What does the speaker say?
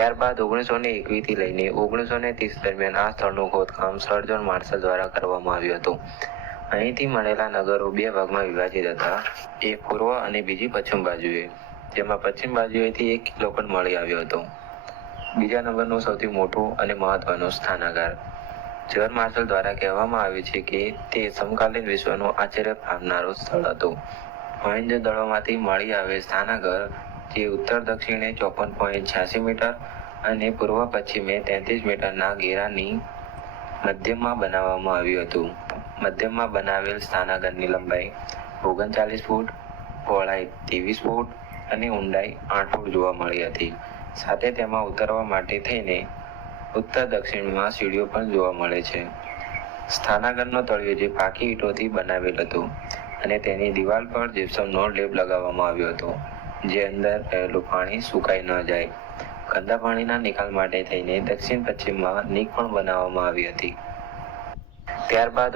ત્યારબાદ ઓગણીસો ને એકવીસથી લઈને ઓગણીસો ને ત્રીસ દરમિયાન આ સ્થળનું ખોદકામ સર્જન માર્શલ દ્વારા કરવામાં આવ્યું હતું. અહીંથી મળેલા નગરો બે ભાગમાં વિભાજિત હતા. એક પૂર્વ અને બીજી પશ્ચિમ બાજુએ, જેમાં પશ્ચિમ બાજુએથી એક કિલોખંડ મળી આવ્યો હતો. બીજા નંબરનું સૌથી મોટું અને મહત્વનું સ્થાનાગાર. જર માર્શલ દ્વારા કહેવામાં આવ્યું છે કે તે સમકાલીન વિશ્વનું આશ્ચર્ય પામનારું સ્થળ હતું. મહેન્દ્ર દળોમાંથી મળી આવેલ સ્થાનાગર જે ઉત્તર દક્ષિણે ચોપન પોઈન્ટ છ્યાસી મીટર અને પૂર્વ પશ્ચિમે તેત્રીસ મીટરના ઘેરાની મધ્યમાં બનાવવામાં આવ્યું હતું. મધ્યમાં બનાવેલ સ્થાનાગરની લંબાઈ ઓગણચાલીસ ફૂટ, પહોળાઈ ત્રેવીસ ફૂટ અને ઊંડાઈ આઠ ફૂટ જોવા મળી હતી. સાથે તેમાં ઉતરવા માટે થઈને ઉત્તર દક્ષિણમાં સીડીઓ પણ જોવા મળે છે. સ્થાનાગરનો તળિયો જે પાકી ઈંટોથી બનાવેલ હતું અને તેની દિવાલ પર જીપ્સમનો લેપ લગાવવામાં આવ્યો હતો. જે અંદર રહેલું પાણી સુકાઈ ન જાય. ગંદા પાણીના નિકાલ માટે થઈને દક્ષિણ પશ્ચિમમાં નીક પણ બનાવવામાં આવી હતી. ત્યારબાદ